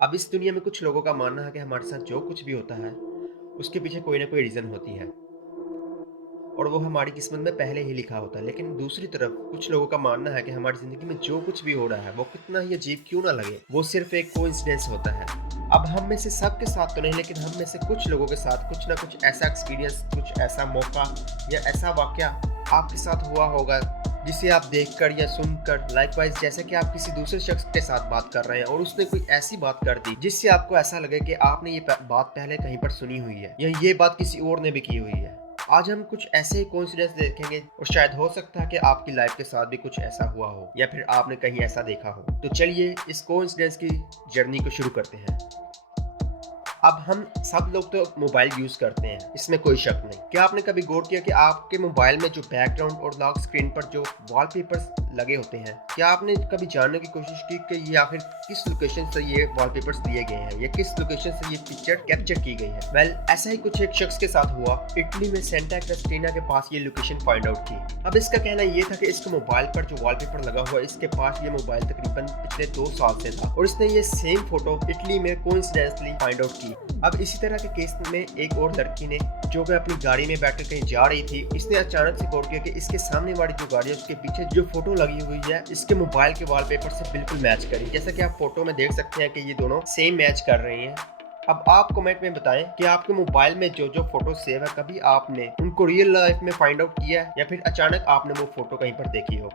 अब इस दुनिया में कुछ लोगों का मानना है कि हमारे साथ जो कुछ भी होता है, उसके पीछे कोई ना कोई रीज़न होती है और वो हमारी किस्मत में पहले ही लिखा होता है। लेकिन दूसरी तरफ कुछ लोगों का मानना है कि हमारी ज़िंदगी में जो कुछ भी हो रहा है, वो कितना ही अजीब क्यों ना लगे, वो सिर्फ़ एक कोइंसिडेंस होता है। अब हम में से सबके साथ तो नहीं, लेकिन हम में से कुछ लोगों के साथ कुछ ना कुछ ऐसा एक्सपीरियंस, कुछ ऐसा मौका या ऐसा वाक़या आपके साथ हुआ होगा, जिसे आप देखकर या सुनकर लाइकवाइज़ जैसे कि आप किसी दूसरे शख्स के साथ बात कर रहे हैं और उसने कोई ऐसी बात कर दी, जिससे आपको ऐसा लगे कि आपने ये बात पहले कहीं पर सुनी हुई है या ये बात किसी और ने भी की हुई है। आज हम कुछ ऐसे ही कोइंसिडेंस देखेंगे और शायद हो सकता है कि आपकी लाइफ के साथ भी कुछ ऐसा हुआ हो या फिर आपने कहीं ऐसा देखा हो। तो चलिए इस कोइंसिडेंस की जर्नी को शुरू करते हैं। अब हम सब लोग तो मोबाइल यूज़ करते हैं, इसमें कोई शक नहीं। क्या आपने कभी गौर किया कि आपके मोबाइल में जो बैकग्राउंड और लॉक स्क्रीन पर जो वॉलपेपर्स लगे होते हैं, क्या आपने कभी जानने की कोशिश की कि ये आखिर किस लोकेशन से ये वॉलपेपर्स लिए गए हैं या किस लोकेशन से ये पिक्चर कैप्चर की गई है? वेल, ऐसा ही कुछ एक शख्स के साथ हुआ। इटली में सेंटा क्रिस्टीना के पास ये लोकेशन फाइंड आउट की। अब इसका कहना ये था कि इसके मोबाइल पर जो वॉलपेपर लगा हुआ है, इसके पास ये मोबाइल तकरीबन पिछले 2 साल से था और इसने ये सेम फोटो इटली में कोइंसिडेंटली फाइंड आउट की। अब इसी तरह के केस में एक और लड़की ने, जो कि अपनी गाड़ी में बैठकर कहीं जा रही थी, इसने अचानक से गौर किया कि इसके सामने वाली जो गाड़ी है उसके पीछे जो फोटो लगी हुई है इसके मोबाइल के वॉलपेपर से बिल्कुल मैच करी। जैसा कि आप फोटो में देख सकते हैं कि ये दोनों सेम मैच कर रही हैं। अब आप कमेंट में बताएं कि आपके मोबाइल में जो जो फोटो सेव है, कभी आपने उनको रियल लाइफ में फाइंड आउट किया है या फिर अचानक आपने वो फोटो कहीं पर देखी हो।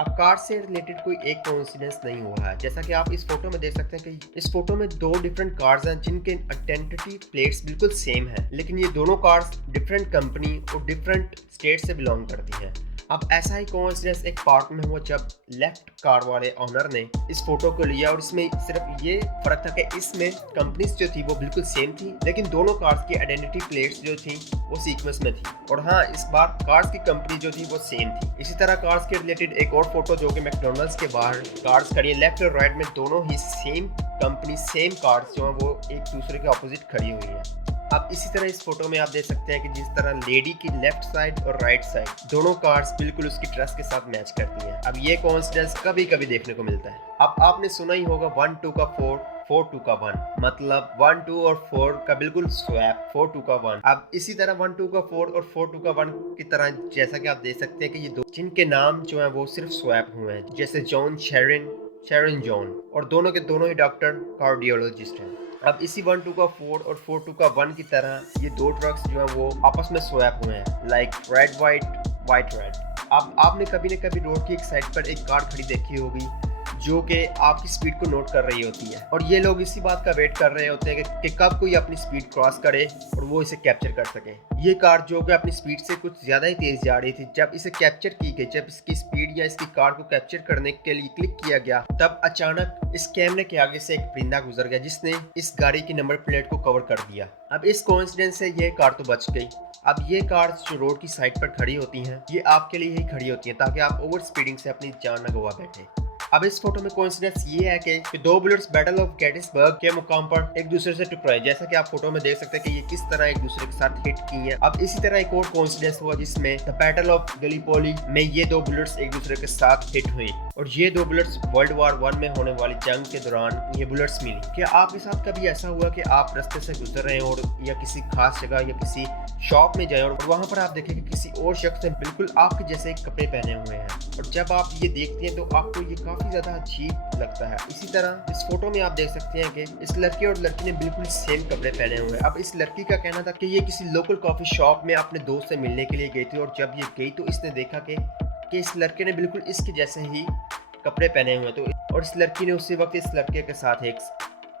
अब कार से रिलेटेड कोई एक कोइंसिडेंस नहीं हुआ है। जैसा कि आप इस फोटो में देख सकते हैं कि इस फोटो में 2 डिफरेंट कार्स हैं जिनके आइडेंटिटी प्लेट्स बिल्कुल सेम हैं, लेकिन ये दोनों कार्स डिफरेंट कंपनी और डिफरेंट स्टेट से बिलोंग करती हैं। अब ऐसा ही कोइंसिडेंस एक पार्क में हुआ जब लेफ्ट कार वाले ओनर ने इस फोटो को लिया और इसमें सिर्फ ये फर्क था कि इसमें कंपनीज जो थी वो बिल्कुल सेम थी, लेकिन दोनों कार्स की आइडेंटिटी प्लेट्स जो थी वो सीक्वेंस में थी। और हाँ, इस बार कार्स की कंपनी जो थी वो सेम थी। इसी तरह कार्स के रिलेटेड एक और फोटो जो कि मैकडॉनल्ड्स के बाहर कार्स खड़ी है, लेफ्ट और राइट में दोनों ही सेम कंपनी, सेम कार्स जो है वो एक दूसरे के ऑपोजिट खड़ी हुई है। अब इसी तरह इस फोटो में आप देख सकते हैं कि जिस तरह लेडी की लेफ्ट साइड और राइट साइड दोनों कार्स बिल्कुल उसकी ड्रेस के साथ मैच करती हैं। अब ये कोइंसिडेंस कभी कभी देखने को मिलता है। अब आपने सुना ही होगा 1 2 का 4, 4 2 का 1, मतलब 1 2 और 4 का बिल्कुल स्वैप, 4 2 का 1। अब इसी तरह 1 2 का 4 और 4 2 का 1 की तरह जैसा कि आप देख सकते हैं कि ये दो जिनके नाम जो है वो सिर्फ स्वैप हुए हैं, जैसे जॉन शेरिन, शेरिन जॉन, और दोनों के दोनों ही डॉक्टर कार्डियोलॉजिस्ट हैं। अब इसी 1 2 का 4 और 4 2 का 1 की तरह ये दो ट्रक्स जो हैं वो आपस में स्वैप हुए हैं, like red white, white red. अब आपने कभी न कभी रोड की एक साइड पर एक कार खड़ी देखी होगी जो कि आपकी स्पीड को नोट कर रही होती है और ये लोग इसी बात का वेट कर रहे होते हैं कि कब कोई अपनी स्पीड क्रॉस करे और वो इसे कैप्चर कर सके। ये कार जो कि अपनी स्पीड से कुछ ज़्यादा ही तेज़ जा रही थी, जब इसे कैप्चर की गई, जब इसकी स्पीड या इसकी कार को कैप्चर करने के लिए क्लिक किया गया, तब अचानक इस कैमरे के आगे से एक परिंदा गुजर गया जिसने इस गाड़ी की नंबर प्लेट को कवर कर दिया। अब इस कोइंसिडेंस से ये कार तो बच गई। अब ये कार जो रोड की साइड पर खड़ी होती हैं, ये आपके लिए ही खड़ी होती हैं ताकि आप ओवर स्पीडिंग से अपनी जान न गवा बैठे। अब इस फोटो में कोइंसिडेंस ये है कि दो बुलेट्स बैटल ऑफ गेटिसबर्ग के मुकाम पर एक दूसरे से टकराए, जैसा कि आप फोटो में देख सकते हैं कि ये किस तरह एक दूसरे के साथ हिट की है। अब इसी तरह एक और कोइंसिडेंस हुआ जिसमें द बैटल ऑफ गैलीपोली में ये दो बुलेट्स एक दूसरे के साथ हिट हुई और ये दो बुलेट्स वर्ल्ड वार 1 में होने वाली जंग के दौरान ये बुलेट्स मिली। क्या आपके साथ कभी ऐसा हुआ कि आप रास्ते से गुजर रहे हैं और या किसी खास जगह या किसी शॉप में जाए और वहां पर आप देखें कि किसी और शख्स ने बिल्कुल आपके जैसे कपड़े पहने हुए हैं और जब आप ये देखते हैं तो आपको ये काफी ज्यादा अजीब लगता है। इसी तरह इस फोटो में आप देख सकते हैं कि इस लड़के और लड़की ने बिल्कुल सेम कपड़े पहने हुए हैं। अब इस लड़की का कहना था कि ये किसी लोकल कॉफी शॉप में अपने दोस्त से मिलने के लिए गई थी और जब ये गई तो इसने देखा कि इस लड़के ने बिल्कुल इसके जैसे ही कपड़े पहने हुए तो और इस लड़की ने उसी वक्त इस लड़के के साथ एक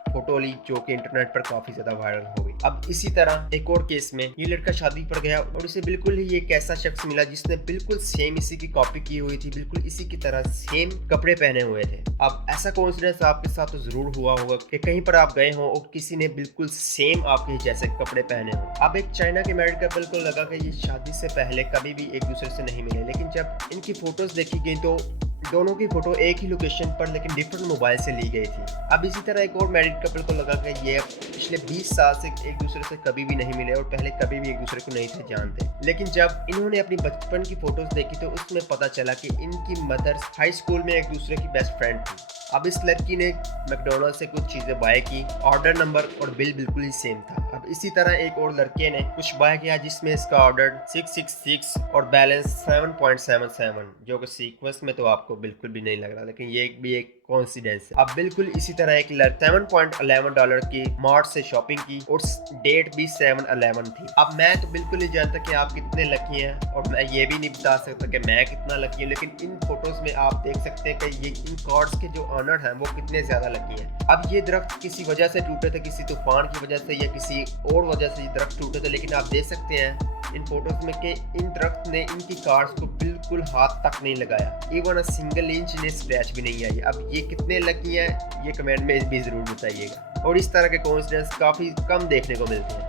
फोटो ली जो कि इंटरनेट पर काफी ज्यादा वायरल हो गई। अब इसी तरह एक और केस में ये लड़का शादी पर गया और उसे बिल्कुल ही एक ऐसा शख्स मिला जिसने बिल्कुल सेम इसी की कॉपी की हुई थी, बिल्कुल इसी की तरह सेम कपड़े पहने हुए थे। अब ऐसा कोइंसिडेंस आपके साथ तो जरूर हुआ होगा कि कहीं पर आप गए हो और किसी ने बिल्कुल सेम आपके जैसे कपड़े पहने हो। अब एक चाइना के मैरिड कपल को लगा कि ये शादी से पहले कभी भी एक दूसरे से नहीं मिले, लेकिन जब इनकी फोटोज देखी गई तो दोनों की फोटो एक ही लोकेशन पर लेकिन डिफरेंट मोबाइल से ली गई थी। अब इसी तरह एक और मैरिड कपल को लगा कि ये पिछले 20 साल से एक दूसरे से कभी भी नहीं मिले और पहले कभी भी एक दूसरे को नहीं थे जानते, लेकिन जब इन्होंने अपनी बचपन की फोटोज देखी तो उसमें पता चला कि इनकी मदर हाई स्कूल में एक दूसरे की बेस्ट फ्रेंड थी। अब इस लड़की ने मैकडॉनल्ड से कुछ चीज़ें बाय की, ऑर्डर नंबर और बिल बिल्कुल ही सेम था। अब इसी तरह एक और लड़के ने कुछ बाय किया जिसमें इसका ऑर्डर 666 और बैलेंस 7.77, जो कि सीक्वेंस में तो आपको बिल्कुल भी नहीं लग रहा, लेकिन ये भी एक कोइंसिडेंस है। अब बिल्कुल इसी तरह एक $7.11 की मार्ट से शॉपिंग की और डेट भी 7/11 थी। अब मैं तो बिल्कुल नहीं जानता कि आप कितने लकी हैं और मैं ये भी नहीं बता सकता कि मैं कितना लकी हूँ, लेकिन इन फोटोज में आप देख सकते हैं कि ये इन कार्ड्स के जो ऑनर हैं वो कितने ज्यादा लकी हैं। अब ये दरख्त किसी वजह से टूटे थे, किसी तूफान की वजह से या किसी और वजह से ये दरख्त टूटे थे, लेकिन आप देख सकते हैं इन फोटोज में कि इन दरख्त ने इनकी कार्ड्स को बिल्कुल हाथ तक नहीं लगाया, इवन सिंगल इंच ने स्क्रैच भी नहीं आई। अब ये कितने लकी हैं ये कमेंट में भी जरूर बताइएगा। और इस तरह के कोइंसिडेंस काफी कम देखने को मिलते हैं।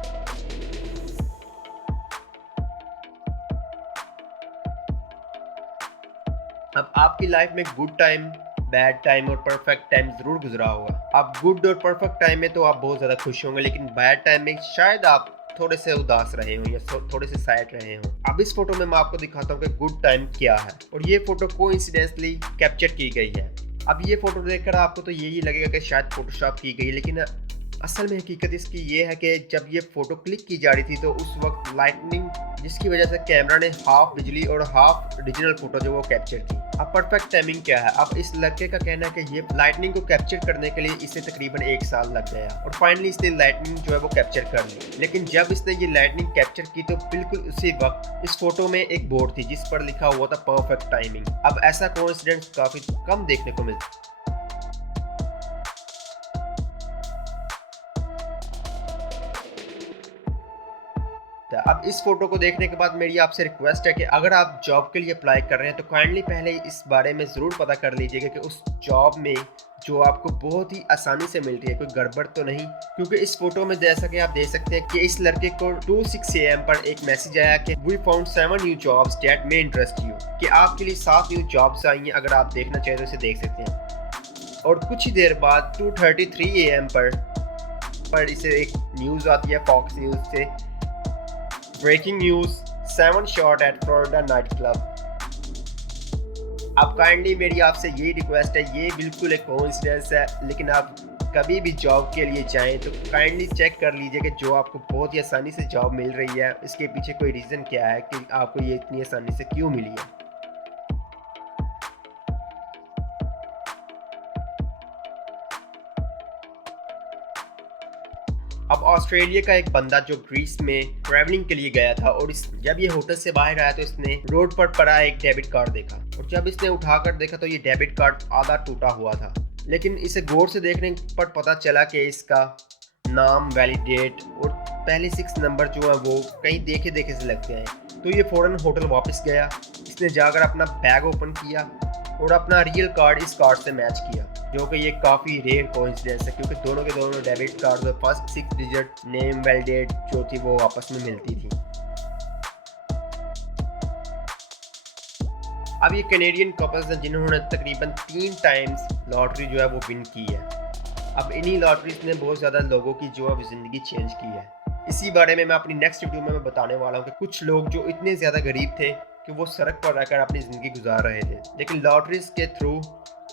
अब आपकी लाइफ में गुड टाइम, बैड टाइम और परफेक्ट टाइम जरूर गुजरा होगा। अब गुड और परफेक्ट टाइम में तो आप बहुत ज़्यादा खुश होंगे, लेकिन बैड टाइम में शायद आप थोड़े से उदास रहे हो या थोड़े से सैड रहे हो। अब इस फोटो में मैं आपको दिखाता हूँ कि गुड टाइम क्या है, और ये फोटो कोइंसिडेंटली कैप्चर की गई है। अब ये फोटो देखकर आपको तो यही लगेगा कि शायद फोटोशॉप की गई है, लेकिन असल में हकीकत इसकी ये है कि जब ये फोटो क्लिक की जा रही थी तो उस वक्त लाइटनिंग, जिसकी वजह से कैमरा ने हाफ बिजली और हाफ ओरिजिनल फोटो जो वो कैप्चर की। अब परफेक्ट टाइमिंग क्या है? अब इस लड़के का कहना है कि ये लाइटनिंग को कैप्चर करने के लिए इसे तकरीबन 1 साल लग गया और फाइनली इसने लाइटनिंग जो है वो कैप्चर कर ली। लेकिन जब इसने ये लाइटनिंग कैप्चर की तो बिल्कुल उसी वक्त इस फोटो में एक बोर्ड थी जिस पर लिखा हुआ था परफेक्ट टाइमिंग। अब ऐसा कोइंसिडेंस काफी कम देखने को मिलता है। अब इस फोटो को देखने के बाद मेरी आपसे रिक्वेस्ट है कि अगर आप जॉब के लिए अप्लाई कर रहे हैं तो काइंडली पहले इस बारे में ज़रूर पता कर लीजिएगा कि उस जॉब में जो आपको बहुत ही आसानी से मिल रही है कोई गड़बड़ तो नहीं, क्योंकि इस फोटो में जैसा कि आप देख सकते हैं कि इस लड़के को 2:06 AM पर एक मैसेज आया कि we found 7 new jobs that may interest you, कि आपके लिए 7 न्यू जॉब्स आई हैं, अगर आप देखना चाहें तो इसे देख सकते हैं। और कुछ ही देर बाद 2:33 AM पर इसे एक न्यूज़ आती है फॉक्स न्यूज़ से, breaking news 7 shot at Florida nightclub. अब काइंडली मेरी आपसे यही रिक्वेस्ट है, ये बिल्कुल एक कोइंसिडेंस है, लेकिन आप कभी भी जॉब के लिए जाएं तो काइंडली चेक कर लीजिए कि जो आपको बहुत ही आसानी से जॉब मिल रही है इसके पीछे कोई रीज़न क्या है कि आपको ये इतनी आसानी से क्यों मिली है। अब ऑस्ट्रेलिया का एक बंदा जो ग्रीस में ट्रैवलिंग के लिए गया था और जब ये होटल से बाहर आया तो इसने रोड पर पड़ा एक डेबिट कार्ड देखा, और जब इसने उठाकर देखा तो ये डेबिट कार्ड आधा टूटा हुआ था, लेकिन इसे गौर से देखने पर पता चला कि इसका नाम, वैलिडेट और पहले 6 नंबर जो है वो कहीं देखे देखे से लगते हैं। तो ये फ़ौरन होटल वापस गया, इसने जाकर अपना बैग ओपन किया और अपना रियल कार्ड इस कार्ड से मैच किया, जो कि ये काफ़ी रेयर कोइंसिडेंस है क्योंकि दोनों के दोनों डेबिट कार्ड में फर्स्ट 6 डिजिट नेम वैलिडेट जो थी वो आपस में मिलती थी। अब ये कैनेडियन कपल्स हैं जिन्होंने तकरीबन 3 टाइम्स लॉटरी जो है वो विन की है। अब इन्हीं लॉटरीज ने बहुत ज़्यादा लोगों की जो है ज़िंदगी चेंज की है। इसी बारे में मैं अपनी नेक्स्ट वीडियो में बताने वाला हूँ कि कुछ लोग जो इतने ज़्यादा गरीब थे कि वो सड़क पर रहकर अपनी ज़िंदगी गुजार रहे थे, लेकिन लॉटरीज के थ्रू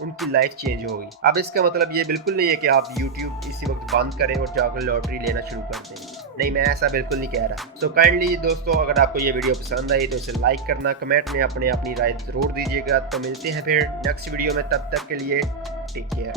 उनकी लाइफ चेंज हो गई। अब इसका मतलब ये बिल्कुल नहीं है कि आप YouTube इसी वक्त बंद करें और जाकर लॉटरी लेना शुरू कर दें। नहीं, मैं ऐसा बिल्कुल नहीं कह रहा। सो काइंडली दोस्तों, अगर आपको ये वीडियो पसंद आई तो इसे लाइक करना, कमेंट में अपनी राय ज़रूर दीजिएगा। तो मिलते हैं फिर नेक्स्ट वीडियो में, तब तक के लिए टेक केयर।